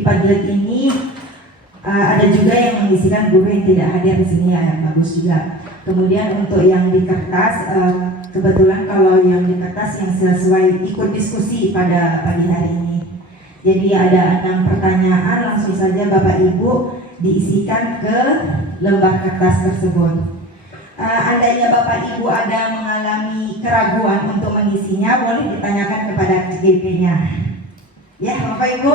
di Padlet ini ada juga yang mengisikan guru yang tidak hadir di sini ya, bagus juga. Kemudian untuk yang di kertas, kebetulan kalau yang di kertas yang sesuai ikut diskusi pada pagi hari ini. Jadi ada 6 pertanyaan, langsung saja Bapak Ibu diisikan ke lembar kertas tersebut. Andainya Bapak Ibu ada mengalami keraguan untuk mengisinya, boleh ditanyakan kepada GP-nya. Ya Bapak Ibu,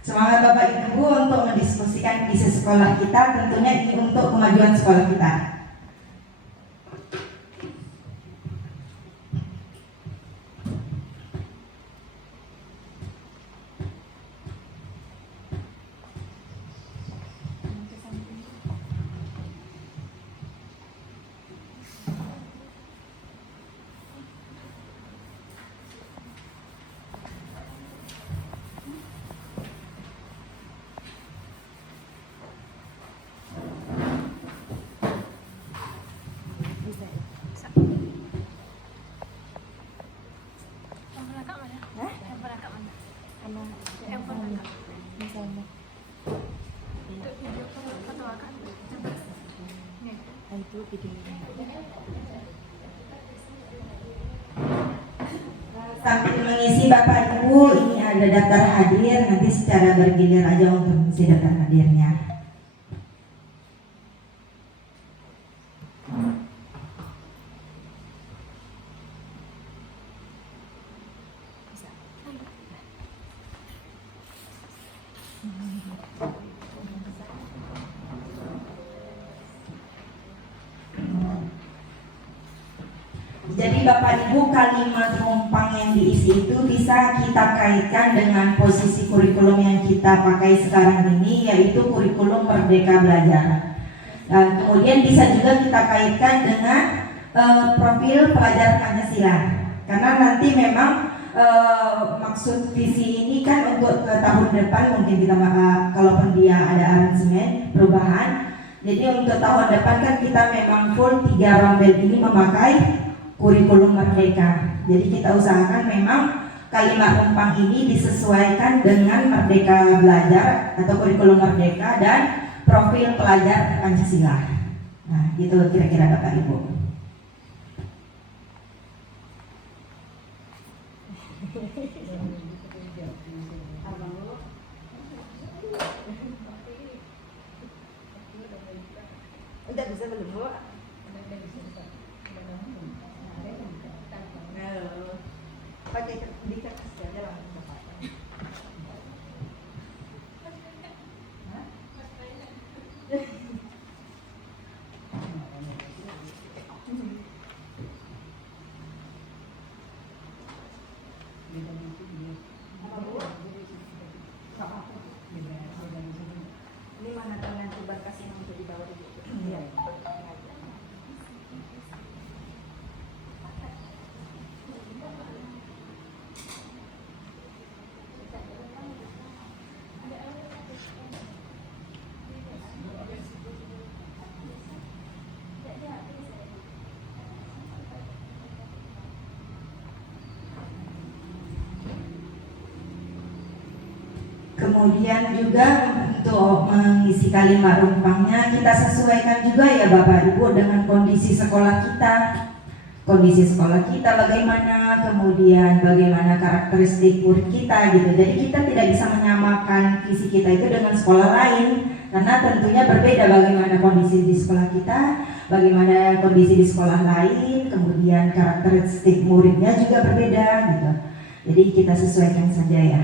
semangat Bapak Ibu untuk mendiskusikan isi sekolah kita, tentunya ini untuk kemajuan sekolah kita. Sambil mengisi Bapak Ibu, ini ada daftar hadir, nanti secara bergilir aja untuk mengisi daftar hadirnya. Jadi Bapak Ibu, kalimat rumpang yang diisi itu bisa kita kaitkan dengan posisi kurikulum yang kita pakai sekarang ini, yaitu kurikulum Merdeka Belajar. Kemudian bisa juga kita kaitkan dengan profil pelajar Pancasila, karena nanti memang maksud visi ini kan untuk ke tahun depan mungkin kita kalaupun dia ada aransemen perubahan. Jadi untuk tahun depan kan kita memang full 3 rombel ini memakai kurikulum Merdeka. Jadi kita usahakan memang kalimat rumpang ini disesuaikan dengan Merdeka Belajar atau kurikulum Merdeka dan profil pelajar Pancasila. Nah, gitu kira-kira Bapak Ibu. Udah bisa belum Bu? Pakai di kertas saja langsung Bapak. Ini mana nanti berkasih untuk dibawa di buku. Iya. Kemudian juga untuk mengisi kalimat rumpangnya kita sesuaikan juga ya Bapak Ibu dengan kondisi sekolah kita. Kondisi sekolah kita bagaimana, kemudian bagaimana karakteristik murid kita gitu. Jadi kita tidak bisa menyamakan visi kita itu dengan sekolah lain, karena tentunya berbeda bagaimana kondisi di sekolah kita, bagaimana kondisi di sekolah lain, kemudian karakteristik muridnya juga berbeda gitu. Jadi kita sesuaikan saja ya.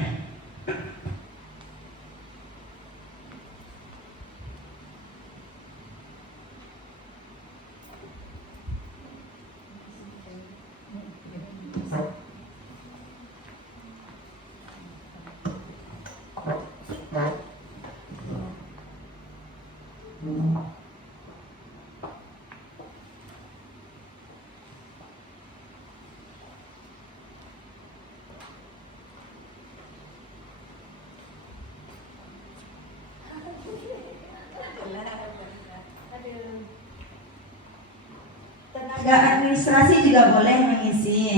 Tenaga administrasi juga boleh mengisi,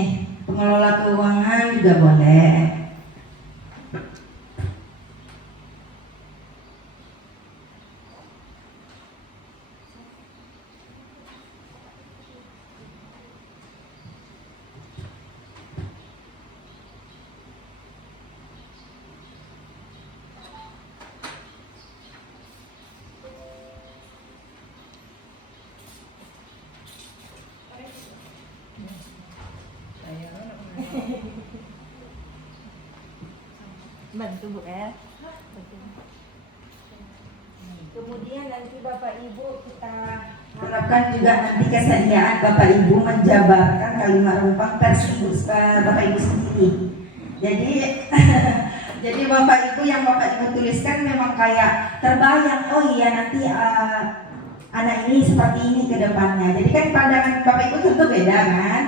pengelola keuangan juga boleh. Bantu Bu ya. Kemudian nanti Bapak Ibu kita harapkan juga nanti kesediaan Bapak Ibu menjabarkan kalimat rumpang versi Bapak Ibu sendiri. Jadi jadi Bapak Ibu yang Bapak Ibu tuliskan memang kayak terbayang, oh iya nanti anak ini seperti ini ke depannya. Jadi kan pandangan Bapak Ibu tentu beda kan.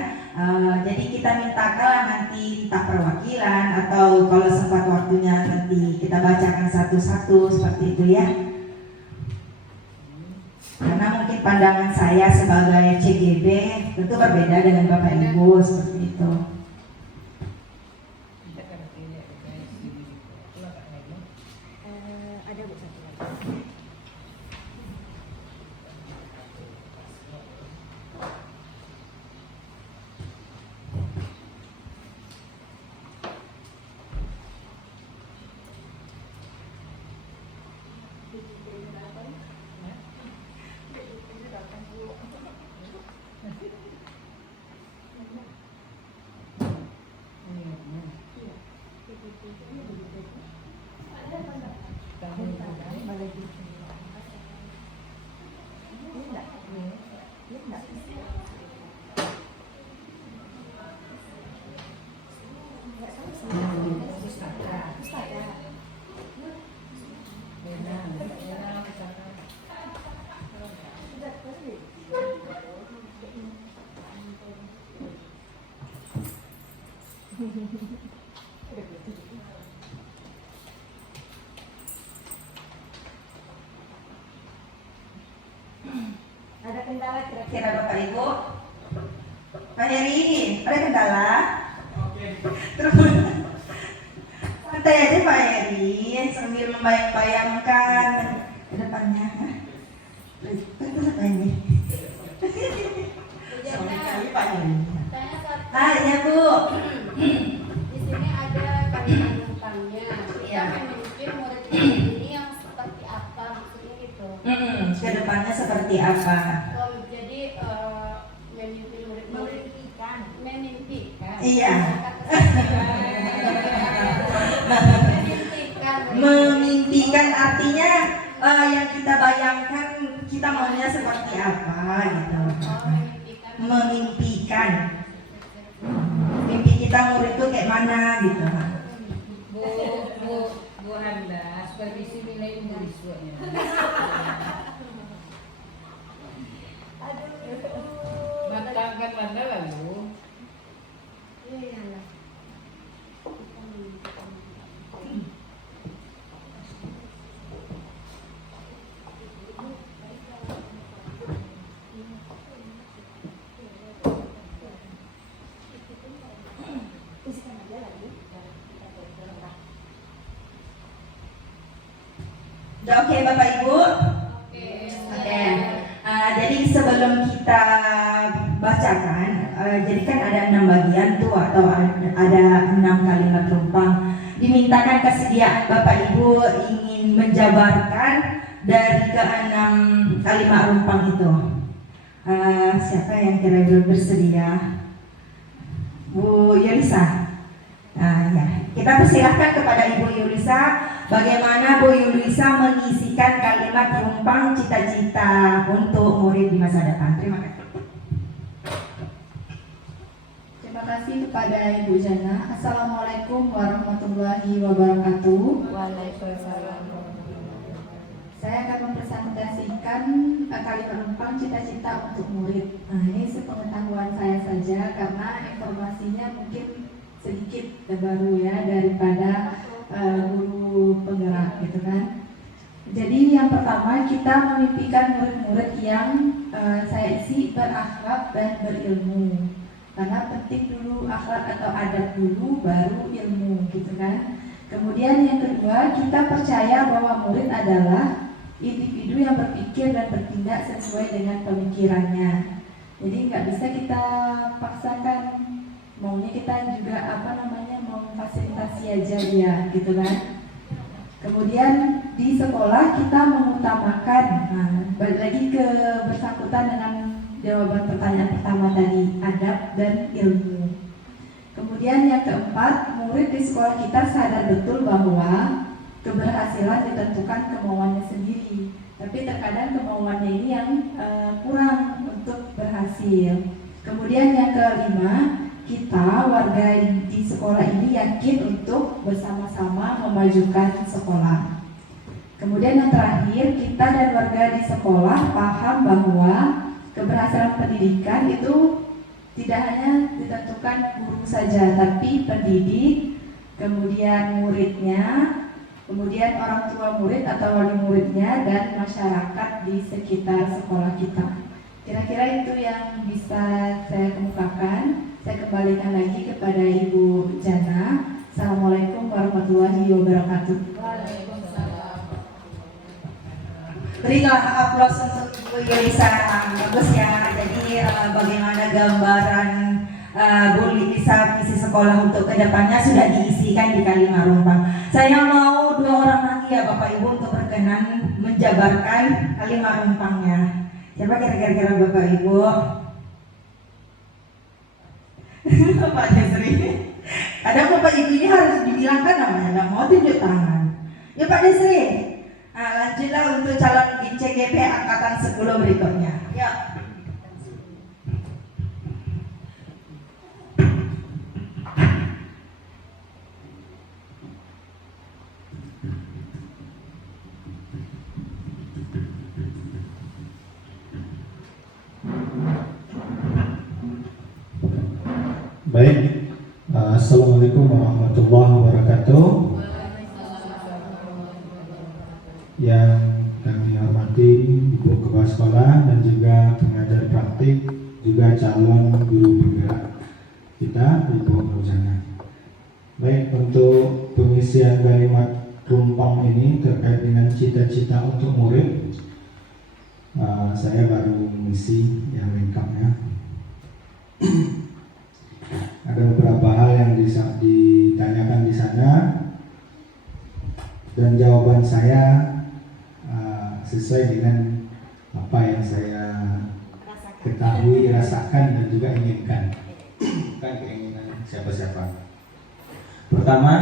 Jadi kita mintakanlah nanti tak perwakilan atau kalau sempat waktunya nanti kita bacakan satu-satu seperti itu ya. Karena mungkin pandangan saya sebagai CGB tentu berbeda dengan Bapak Ibu seperti itu. Ada Bu satu lagi. Ada kendala kira-kira Bapak Ibu? Pak Heri, ada kendala? Oke. Terus santai aja Pak Heri, sambil membayang-bayangkan ke depannya. Terus apa ini? Sorry kali Pak Heri. Iya Bu. Di sini ada kalimat rumpangnya. Iya. Mungkin murid ini yang seperti apa maksudnya gitu. Ke depannya seperti apa? Jadi memimpin murid memimpikan. Iya. Memimpikan. Memimpikan artinya yang kita bayangkan kita maunya seperti apa gitu. Memimpikan. Mimpi kita murid itu kayak mana gitu. Bu Handa, supervisi nilai siswanya. Matangkan mana lalu? Iya lah. Udah oke Bapak Ibu? Oke. Jadi sebelum kita bacakan, jadi kan ada 6 bagian tuh atau ada 6 kalimat rumpang. Dimintakan kesediaan Bapak Ibu ingin menjabarkan dari ke-6 kalimat rumpang itu. Siapa yang kira-kira bersedia? Bu Yulisa. Ya. Kita persilahkan kepada Ibu Yulisa bagaimana Bu Yulisa mengisikan kalimat rumpang cita-cita untuk murid di masa depan. Terima kasih. Terima kasih kepada Ibu Jana. Assalamualaikum warahmatullahi wabarakatuh. Waalaikumsalam. Saya akan mempresentasikan kalimat rumpang cita-cita untuk murid. Nah, ini sepengetahuan saya saja karena informasinya mungkin sedikit baru ya daripada guru penggerak gitu kan. Jadi yang pertama kita memimpikan murid-murid yang saya isi berakhlak dan berilmu. Karena penting dulu akhlak atau adab dulu baru ilmu gitu kan. Kemudian yang kedua kita percaya bahwa murid adalah individu yang berpikir dan bertindak sesuai dengan pemikirannya. Jadi nggak bisa kita paksakan, maunya kita juga memfasilitasi aja dia gitu kan. Kemudian di sekolah kita mengutamakan, balik lagi ke bersangkutan dengan jawaban pertanyaan pertama tadi, adab dan ilmu. Kemudian yang keempat, murid di sekolah kita sadar betul bahwa keberhasilan ditentukan kemauannya sendiri. Tapi terkadang kemauannya ini yang kurang untuk berhasil. Kemudian yang kelima, kita warga di sekolah ini yakin untuk bersama-sama memajukan sekolah. Kemudian yang terakhir, kita dan warga di sekolah paham bahwa keberhasilan pendidikan itu tidak hanya ditentukan guru saja, tapi pendidik, kemudian muridnya, kemudian orang tua murid atau wali muridnya, dan masyarakat di sekitar sekolah kita. Kira-kira itu yang bisa saya kemukakan. Saya kembalikan lagi kepada Ibu Jana. Assalamualaikum warahmatullahi wabarakatuh. Berilah aplaus untuk Ibu Yulisa. Bagus ya. Jadi bagaimana gambaran Bu Lisa misi sekolah untuk kedepannya sudah diisikan di Kalimarumpang. Saya mau 2 orang lagi ya Bapak Ibu untuk berkenan menjabarkan Kalimarumpangnya. Siapa kira-kira Bapak Ibu? Pak Desri. Kadang Bapak Ibu ini harus dibilangkan namanya, nggak mau tunjuk tangan. Ya Pak Desri. Nah, lanjutlah untuk calon CGP angkatan 10 berikutnya. Ya. Baik, Assalamualaikum warahmatullahi wabarakatuh. Yang kami hormati Ibu Kepala Sekolah dan juga pengajar praktik, juga calon guru penggerak kita, Ibu Rojana. Baik, untuk pengisian kalimat rumpang ini terkait dengan cita-cita untuk murid, saya baru mengisi yang lengkapnya. Ada beberapa hal yang ditanyakan di sana, dan jawaban saya sesuai dengan apa yang saya ketahui, rasakan, dan juga inginkan. Bukan keinginan siapa-siapa. Pertama,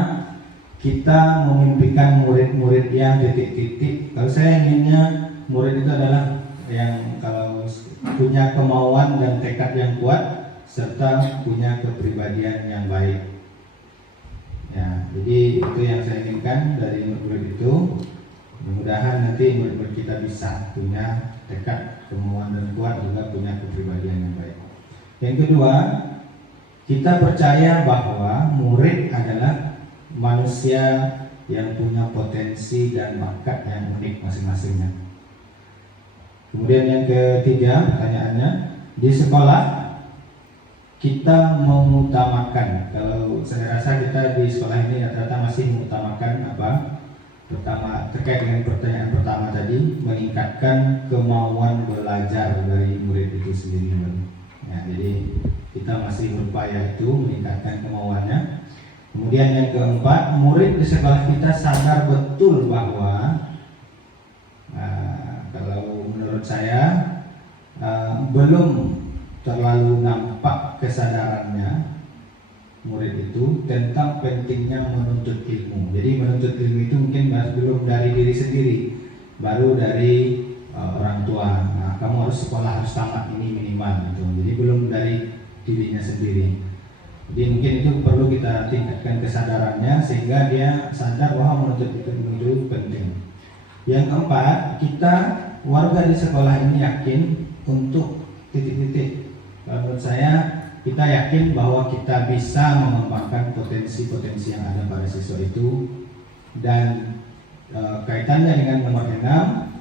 kita memimpikan murid-murid yang titik-titik. Kalau saya inginnya murid itu adalah yang kalau punya kemauan dan tekad yang kuat, serta punya kepribadian yang baik. Ya, jadi itu yang saya inginkan dari murid-murid itu. Mudah-mudahan nanti murid-murid kita bisa punya tekad, kemauan dan kuat, juga punya kepribadian yang baik. Yang kedua, kita percaya bahwa murid adalah manusia yang punya potensi dan bakat yang unik masing-masingnya. Kemudian yang ketiga, pertanyaannya, di sekolah kita mengutamakan, kalau saya rasa kita di sekolah ini rata-rata masih mengutamakan apa? Pertama, terkait dengan pertanyaan pertama tadi, meningkatkan kemauan belajar dari murid itu sendiri. Ya, jadi kita masih berupaya itu meningkatkan kemauannya. Kemudian yang keempat, murid di sekolah kita sadar betul bahwa kalau menurut saya belum terlalu nampak kesadarannya murid itu tentang pentingnya menuntut ilmu. Jadi menuntut ilmu itu mungkin belum dari diri sendiri, baru dari orang tua. Nah, kamu harus sekolah, harus tamat ini minimal gitu. Jadi belum dari dirinya sendiri. Jadi mungkin itu perlu kita tingkatkan kesadarannya sehingga dia sadar bahwa menuntut ilmu itu penting. Yang keempat, kita warga di sekolah ini yakin untuk titik-titik. Menurut saya, kita yakin bahwa kita bisa mengembangkan potensi-potensi yang ada pada siswa itu. Dan kaitannya dengan nomor 6,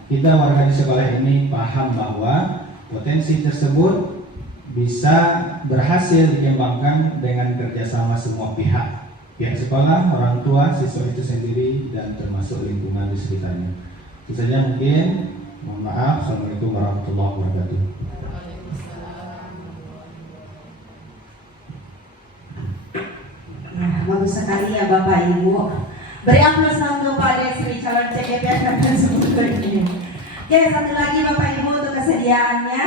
kita warga di sekolah ini paham bahwa potensi tersebut bisa berhasil dikembangkan dengan kerjasama semua pihak sekolah, orang tua, siswa itu sendiri, dan termasuk lingkungan di sekitarnya. Itu saja mungkin. Mohon maaf. Assalamualaikum warahmatullahi wabarakatuh. Nah, bagus sekali ya Bapak Ibu. Beri aplaus untuk Pak Desri, calon CGP angkatan 10 ini. Oke, satu lagi Bapak Ibu untuk kesediaannya.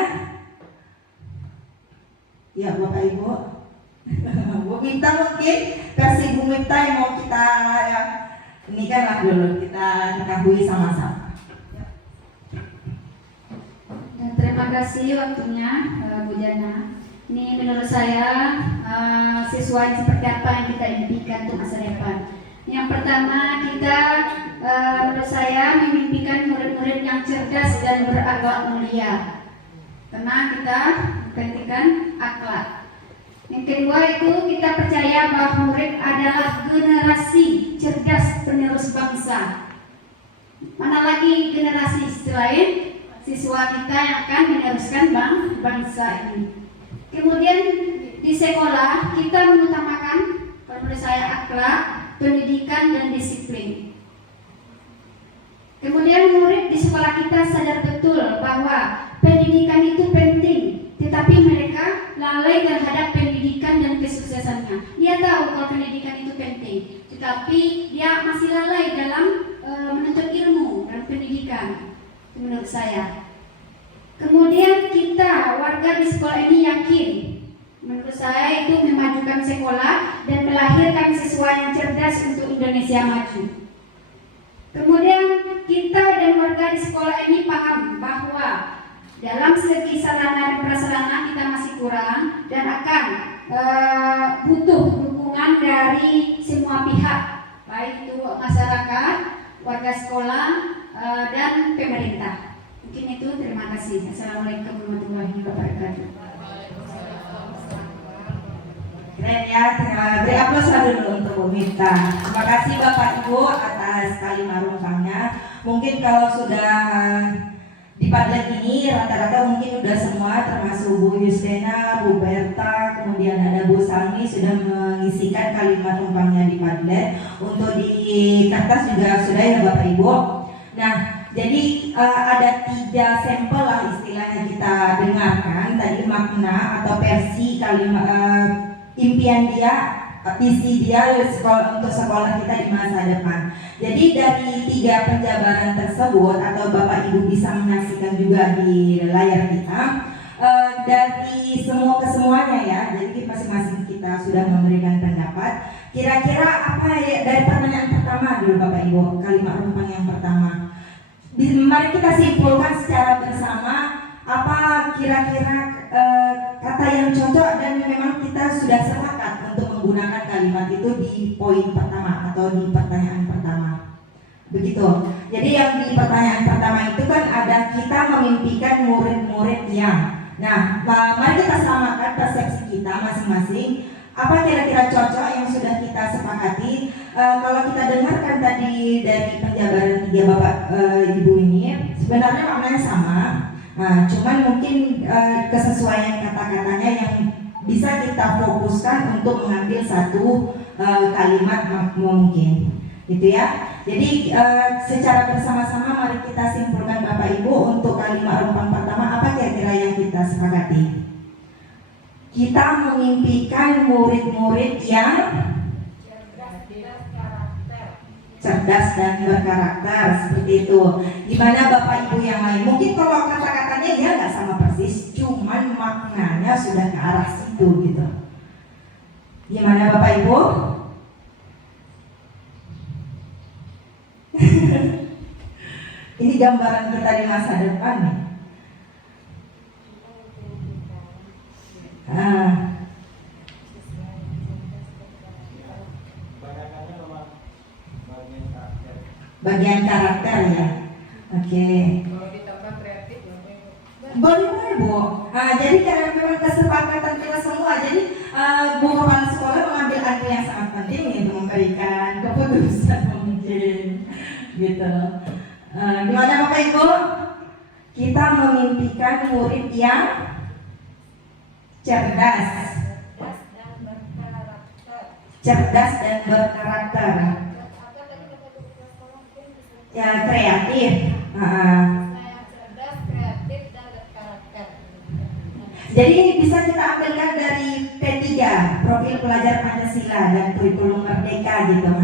Ya Bapak Ibu. Bu Mita mungkin versi Bu Mita yang mau kita Ini kan dulu kita ketahui sama-sama. Dan terima kasih waktunya Bu Jana. Ini menurut saya siswa seperti apa yang kita impikan untuk masa depan. Yang pertama kita menurut saya memimpikan murid-murid yang cerdas dan berakhlak mulia. Karena kita mempentingkan akhlak. Yang kedua itu kita percaya bahwa murid adalah generasi cerdas penerus bangsa. Mana lagi generasi selain siswa kita yang akan meneruskan bangsa ini. Kemudian di sekolah kita mengutamakan, kalau menurut saya, akhlak, pendidikan dan disiplin. Kemudian murid di sekolah kita sadar betul bahwa pendidikan itu penting, tetapi mereka lalai terhadap pendidikan dan kesuksesannya. Dia tahu kalau pendidikan itu penting, tetapi dia masih lalai dalam menuntut ilmu dan pendidikan, menurut saya. Kemudian kita warga di sekolah ini yakin, menurut saya itu memajukan sekolah dan melahirkan siswa yang cerdas untuk Indonesia maju. Kemudian kita dan warga di sekolah ini paham bahwa dalam segi sarana dan prasarana kita masih kurang dan akan butuh dukungan dari semua pihak, baik itu masyarakat, warga sekolah, dan pemerintah. Mungkin itu, terima kasih. Assalamualaikum warahmatullahi wabarakatuh. Keren ya, beri aplaus dulu untuk Bu Mita. Terima kasih Bapak Ibu atas kalimat rumpangnya. Mungkin kalau sudah di Padlet ini rata-rata mungkin sudah semua, termasuk Bu Yustena, Bu Berta, kemudian ada Bu Salmi sudah mengisikan kalimat rumpangnya di Padlet. Untuk di kertas juga sudah ya Bapak Ibu. Nah, jadi ada 3 sampel lah istilahnya kita dengarkan tadi, makna atau versi kalimat impian dia, visi dia untuk sekolah kita di masa depan. Jadi dari 3 penjabaran tersebut, atau Bapak Ibu bisa menyaksikan juga di layar kita, dari semua kesemuanya ya. Jadi masing-masing kita sudah memberikan pendapat. Kira-kira apa ya, dari pertanyaan pertama dulu Bapak Ibu, kalimat rumpang yang pertama. Mari kita simpulkan secara bersama apa kira-kira kata yang cocok dan memang kita sudah sepakat untuk menggunakan kalimat itu di poin pertama atau di pertanyaan pertama. Begitu. Jadi yang di pertanyaan pertama itu kan ada kita memimpikan murid-murid yang. Nah, mari kita samakan persepsi kita masing-masing. Apa kira-kira cocok yang sudah kita sepakati? Kalau kita dengarkan tadi dari penjabaran 3 Bapak Ibu ini, sebenarnya maknanya sama. Nah, cuman mungkin kesesuaian kata-katanya yang bisa kita fokuskan untuk mengambil satu kalimat mungkin, gitu ya. Jadi secara bersama-sama mari kita simpulkan Bapak Ibu untuk kalimat rumpang pertama, apa kira-kira yang kita sepakati? Kita memimpikan murid-murid yang cerdas dan berkarakter, seperti itu. Gimana Bapak Ibu yang lain? Mungkin kalau kata-katanya ya nggak sama persis, cuman maknanya sudah ke arah situ gitu. Gimana Bapak Ibu? Ini gambaran kita di masa depan nih. Bagian karakter ya. Oke. Kalau ditambah kreatif, Boleh Bu. Jadi karena memang kesepakatan kita semua, jadi Bu Kepala Sekolah mengambil andil yang sangat penting untuk memberikan keputusan mungkin, gitu. Gimana Bapak Ibu? Kita memimpikan murid yang cerdas dan berkarakter. Ya, kreatif. Cerdas, kreatif, dan berkarakter. Jadi ini bisa kita ambilkan dari P3, profil pelajar Pancasila dan kurikulum Merdeka gitu.